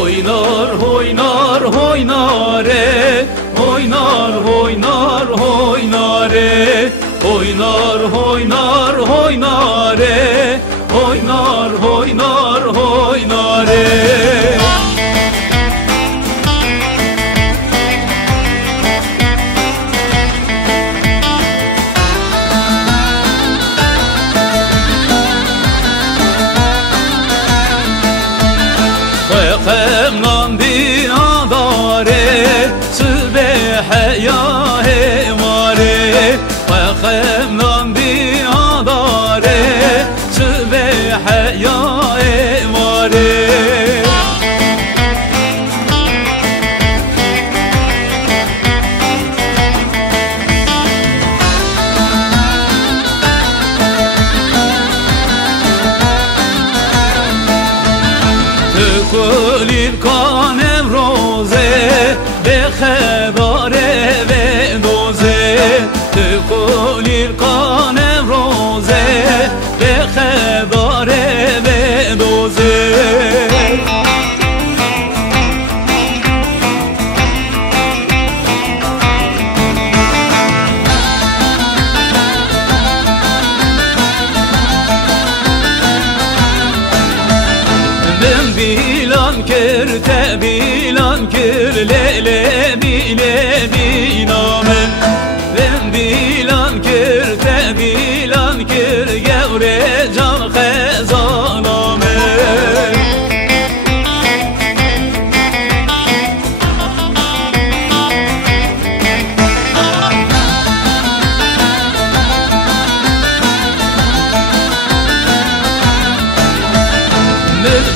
Oynar oynar oynare, oynar oynar oynare, oynar oynar oynare, oynar oynar oynare. Khemnan di adare Sübehe ya hemare Khemnan di adare Sübehe ya hemare Kulil kanem roze be khedare ve doze kulil kanem roze be khedare ve doze Kir bilan kir le bile binamen ben bilan kir bilan kir gevre can khazanamen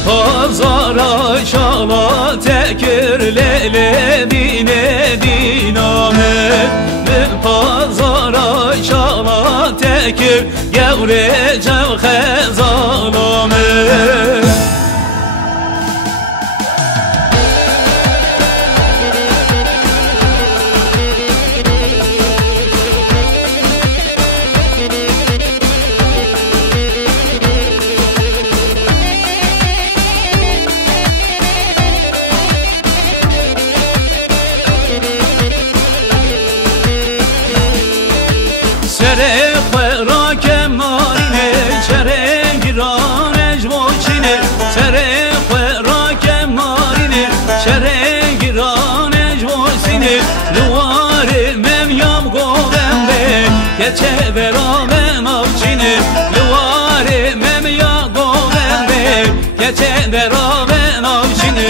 Pazara şala tekir le dine diname Pazara şala tekir gevre cev khazaname Geçe beraber avcını Luvari mem ya govende Geçe beraber avcını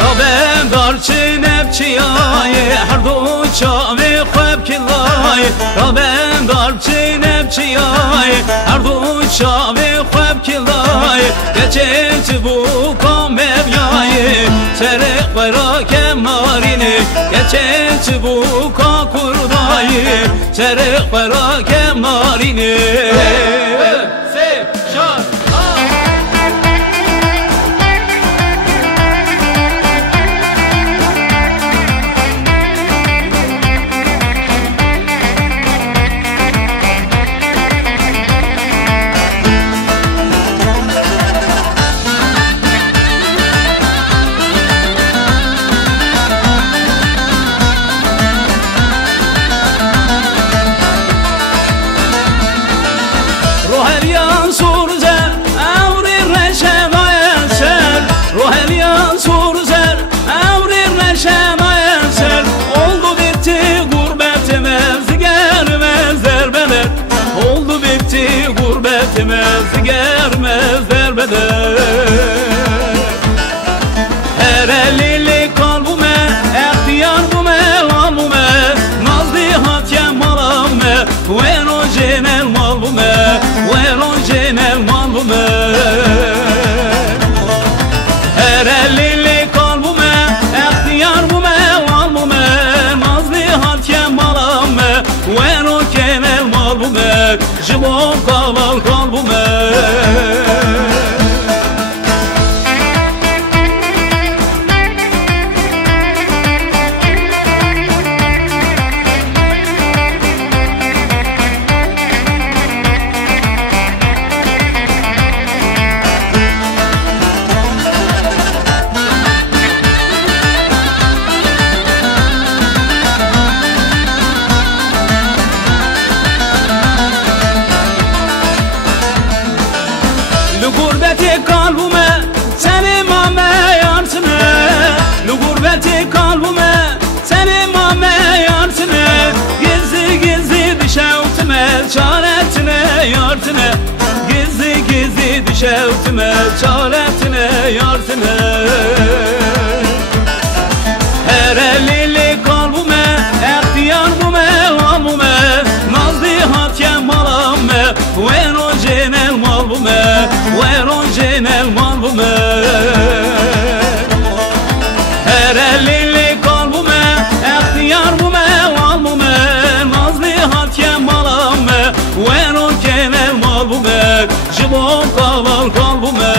Rabem darçın hepçiyaye Her duça ve khab kilay Rabem darçın hepçiyaye Her duça ve khab kilay Geçen bu kamevyaye Sere khara kemarine Geçen bu kakurdayı Sere khara kemarine Gurbetimiz germezler bedel Her elili kalbime Ehtiyar bume albume Nazlihat yemalume Vero cenel malbume Vero cenel malbume Her elili kalbime Ehtiyar bume albume Nazlihat yemalume Vero cenel malbume Jibon kalal kalbume لغربت قلبومه سنه مامه یارتنه لغربت قلبومه سنه مامه یارتنه گزی گزی دشوتمه چارتنه یارتنه گزی گزی دشوتمه چارتنه یارتنه هر لیلی قلبومه اختیار بومه والبومه نازلی هاتیم مالامه وینو جنل مالبومه وینو جنل مالبومه هر لیلی قلبومه اختیار بومه والبومه نازلی هاتیم مالامه وینو جنل مالبومه جبون قلال قلبومه